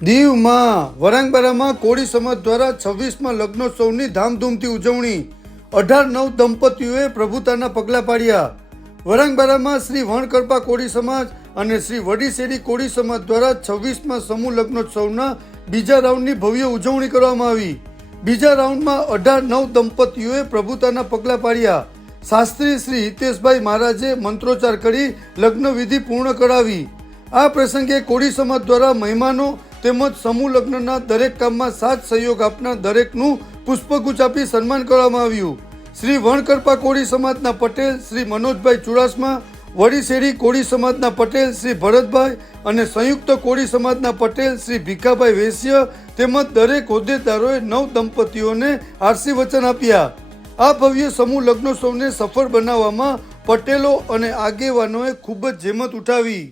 દીવમાં વરાંગબારામાં કોળી સમાજ દ્વારા 26માં લગ્નોત્સવની ધામધૂમથી ઉજવણી। 18-9 દંપતીઓએ પ્રભુતાના પગલાં પાડ્યા। વરાંગબારામાં શ્રી વણકરપા કોળી સમાજ અને શ્રી વડીશેરી કોળી સમાજ દ્વારા 26માં સમૂહ લગ્નોત્સવના બીજા રાઉન્ડની ભવ્ય ઉજવણી કરવામાં આવી। બીજા રાઉન્ડમાં 18-9 દંપતીઓએ પ્રભુતાના પગલાં પાડ્યા। શાસ્ત્રી શ્રી હિતેશભાઈ મહારાજે મંત્રોચ્ચાર કરી લગ્ન વિધિ પૂર્ણ કરાવી। આ પ્રસંગે કોળી સમાજ દ્વારા મહેમાનો તેમજ સમૂહ લગ્નના દરેક કામમાં સાથ સહયોગ આપનાર દરેકનું પુષ્પગુચ્છ આપી સન્માન કરવામાં આવ્યું। શ્રી વણકરપા કોળી સમાજના પટેલ શ્રી મનોજભાઈ ચુડાસમા, વડીશેરી કોળી સમાજના પટેલ શ્રી ભરતભાઈ અને સંયુક્ત કોળી સમાજના પટેલ શ્રી ભીખાભાઈ વૈશ્ય તેમજ દરેક હોદ્દેદારોએ 9 દંપતીઓને આશીર્વચન આપ્યા। આ ભવ્ય સમૂહ લગ્નોત્સવને સફળ બનાવવામાં પટેલો અને આગેવાનોએ ખૂબ જ જહેમત ઉઠાવી।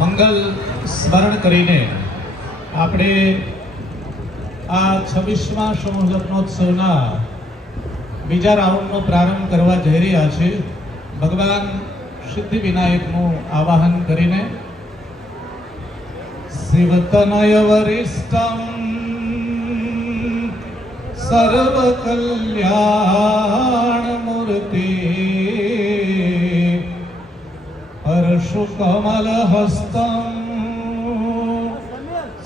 મંગલ સ્મરણ કરીને આપણે આ 26મા સમૂહ લગ્નોત્સવના બીજા રાઉન્ડનો પ્રારંભ કરવા જઈ રહ્યા છીએ। ભગવાન સિદ્ધિ વિનાયકનું આવાહન કરીને શિવતનય વરિષ્ઠમ સર્વ કલ્યાણ મૂર્તિ હર્ષુ કમલ હસ્તમ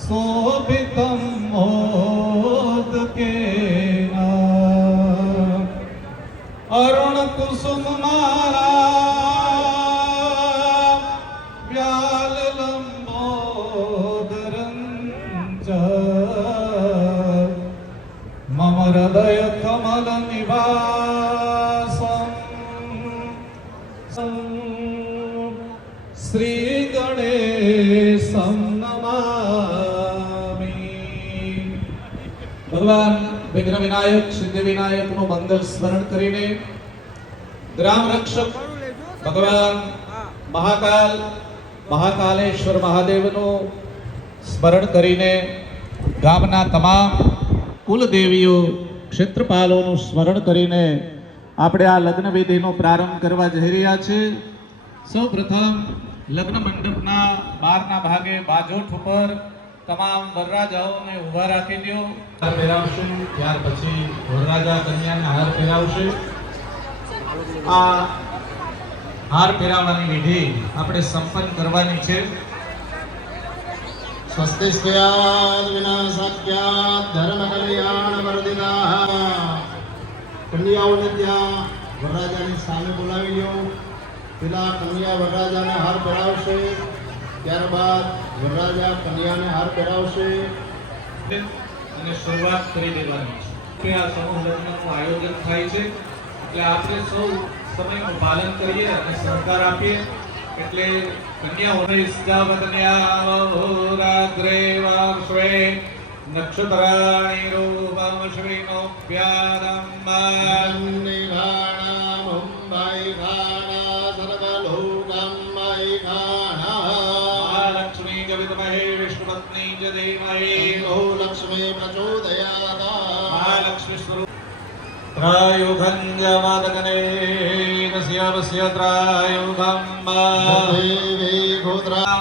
શોભિતમ મોદકેન અરુણ કુસુમ માલા વ્યાલ લંબોદરં ચ મમ હૃદય કમલ નિવાસમ શ્રી ગણેશમ નમામિ। ભગવાન વિઘ્ન વિનાયક સિદ્ધિ વિનાયકનું મંગલ સ્મરણ કરીને ગ્રામ રક્ષક ભગવાન મહાકાલેશ્વર મહાદેવનું સ્મરણ કરીને ગામના તમામ કુલદેવીઓ ક્ષેત્રપાલોનું સ્મરણ કરીને આપણે આ લગ્ન વિધિનો પ્રારંભ કરવા જઈ રહ્યા છીએ। સૌ પ્રથમ લગ્ન મંડપના બહારના ભાગે બાજોઠ ઉપર તમામ વરરાજાઓને ઊભા રાખી દો। હાર પહેરાવશે, ત્યાર પછી વરરાજા કન્યાને હાર પહેરાવશે। આ હાર પહેરાવવાની વિધિ આપણે સંપન્ન કરવાની છે। સ્વસ્તિ સ્યાદ વિનાશાખ્યાત ધર્મ કલ્યાણ વર્ધિતાઃ। કન્યાઓને ત્યાં વરરાજાની સામે બોલાવી લો। પેલા કન્યા વરરાજાને હાર પહેરાવશે, ત્યારબાદ વરરાજા કન્યાને હાર પહેરાવશે અને શરૂઆત કરી દેવાની છે। આ સમૂહ લગ્નનું આયોજન થાય છે એટલે આપણે સૌ સમયનું પાલન કરીએ અને સહકાર આપીએ। એટલે કન્યાઓને કન્યા વાર્ષ્વે નક્ષત્રાણી રૂપમ શ્રીનો પ્યારંબા મુંબઈ ઘાણા સર્વલોકમય ઘાણા લક્ષ્મી ચ વિદ્મહે વિષ્ણુપત્ની ચ ધીમહિ ઓ લક્ષ્મી પ્રચોદયાત। મહાલક્ષ્મી સ્વરૂપ ત્રાયુગં જમાદગને કસ્યવસ્ય ત્રાયુગં દેવી ગોત્રા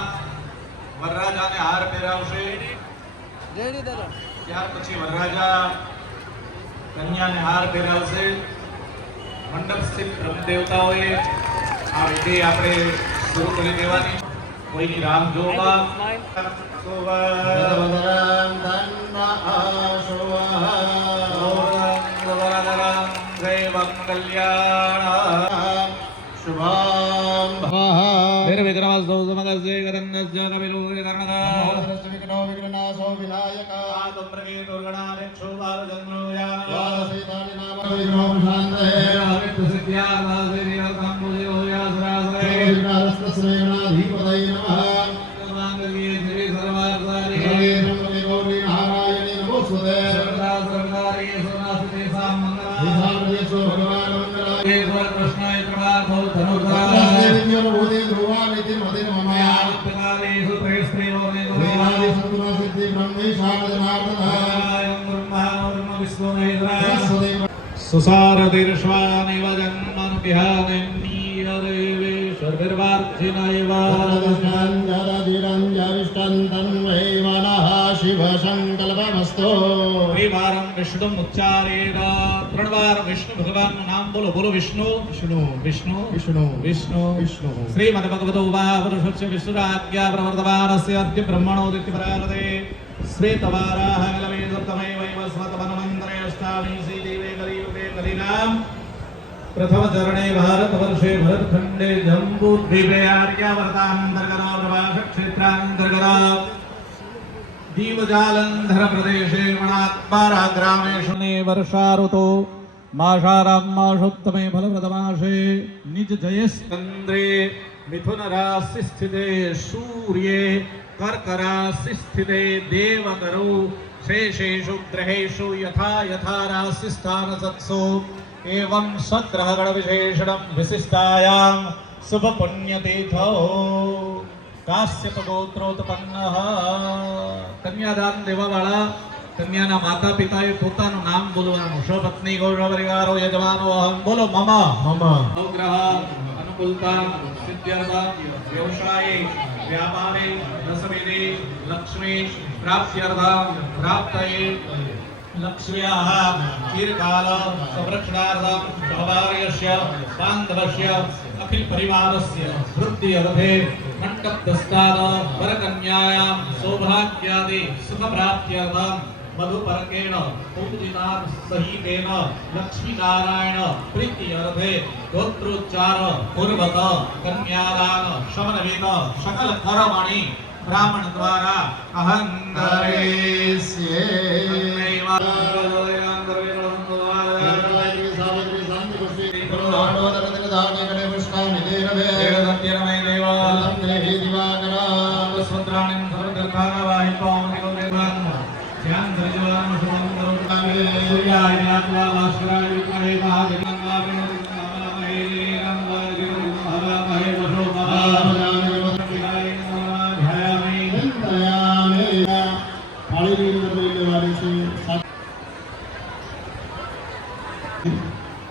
વરરાજાને હાર પહેરાવશે। ત્યાર પછી વરરાજા કન્યાને હાર પહેરાવશે। મંડપ સ્થિત બ્રહ્મ દેવતાઓએ આ વિધિ આપણે શરૂ કરી દેવાની। કોઈની રાહ જોવા સુસારદીર્ષ્વાનેવ જન્મન વિહાનેર્વાર્થિનૈવ શિવસંકલ્પમસ્તો ત્રિવારમ વિષ્ણુ ઉચ્ચારેણ 3 વાર વિષ્ણુ ભગવાનનું નામ બોલો. બોલો વિષ્ણુ વિષ્ણુ વિષ્ણુ વિષ્ણુ વિષ્ણુ વિષ્ણુ શ્રીમદ ભગવતો મહાપુરુષસ્ય વિષ્ણુરાજ્ઞા પ્રવર્તમાનસ્ય અદ્ય બ્રહ્મણોદિત્ય પરારતે શ્વેતવારાહ કલમેદોત્તમૈ વૈવસ્વતમન્વन्तરે અષ્ટાદશી દેવે કલિયુગે કલિનામ પ્રથમ ચરણે ભારતવર્ષે ભરતખંડે જંબૂદ્વીપે આર્યાવર્તાંતર્ગત પ્રભાસ ક્ષેત્રાંતર્ગત દીવજાલંધર પ્રદેશે વણાત્મારા ગ્રામેષુ ને વર્ષા ઋતુ માષારામ માસોત્તમે ફલપ્રદમાસે નિજ જયસ્કંદ્રે મિથુન રાશિ સ્થિતે સૂર્યે કર્ક રાશિ સ્થિતે દેવગરુ શેષેષુ ગ્रहेषु यथा यथा राशि स्थान सत्सु एवं सग्रहगण विशेषणं विशिष्टायां शुभ पुण्यतीथो काश्यप गोत्रोत्पन्नः कन्यादान देवावाळा कन्याના માતા પિતાએ પોતાનું નામ બોલવાનું. સપત્ની ગૌરવ પરિવારો યજમાનો અહમ બોલો મમ મમ અનુગ્રહ અનુકૂલતા સિદ્ધ્યર્થ વ્યવસાયે વ્યાપારે રસવેદે લક્ષ્મી પ્રાપ્ત્યર્થ પ્રાપ્તયે લક્ષ્મ્યાઃ ચિરકાલ સંરક્ષણાર્થં સહભાર્યસ્ય બાંધવસ્ય અખિલ પરિવારસ્ય વૃદ્ધિ અર્થે મંડપ દસ્તાન વરકન્યાયાં સૌભાગ્યાદિ સુખ પ્રાપ્ત્યર્થં મધુપરકેણ પૂજિતા સહિતેન લક્ષ્મીનારાયણ પ્રીતિ અર્થે ગોત્રોચ્ચાર પૂર્વક કન્યાદાન શમનવિદ સકલ કર્મણિ બ્રાહ્મણ દ્વારા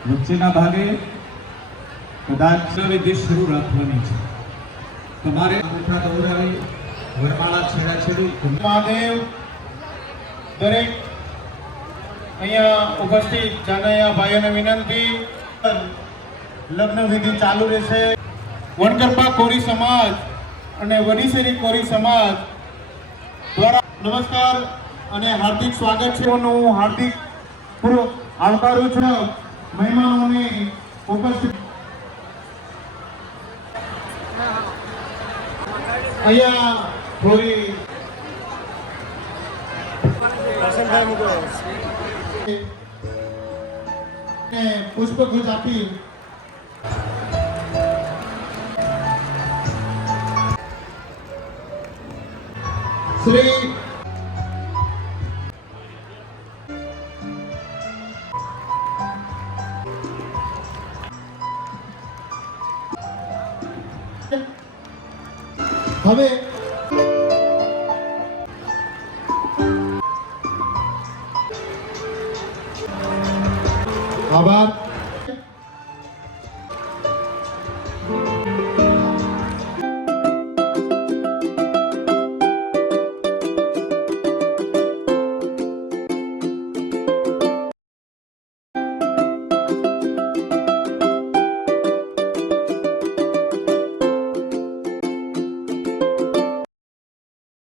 વચ્ચેના ભાગે કદાચ વિધિ શરૂ રાખવાની છે. તમારે અંગૂઠા દોરાવી વરમાળા છેડાછેડી મહાદેવ દરેક અહીંયા ઉપસ્થિત જાનૈયા ભાઈઓને વિનંતી, લગ્ન વિધિ ચાલુ રહેશે. વણકરપા કોરી સમાજ અને વડીસેરી કોરી સમાજ દ્વારા નમસ્કાર અને હાર્દિક સ્વાગત છે. હું હાર્દિક પૂર્વક આવકારું છું મહેમાનોને ઉપસ્થિત. અહીંયા થોડી પુષ્પગુચ્છ આપી શ્રી હવે આભાર.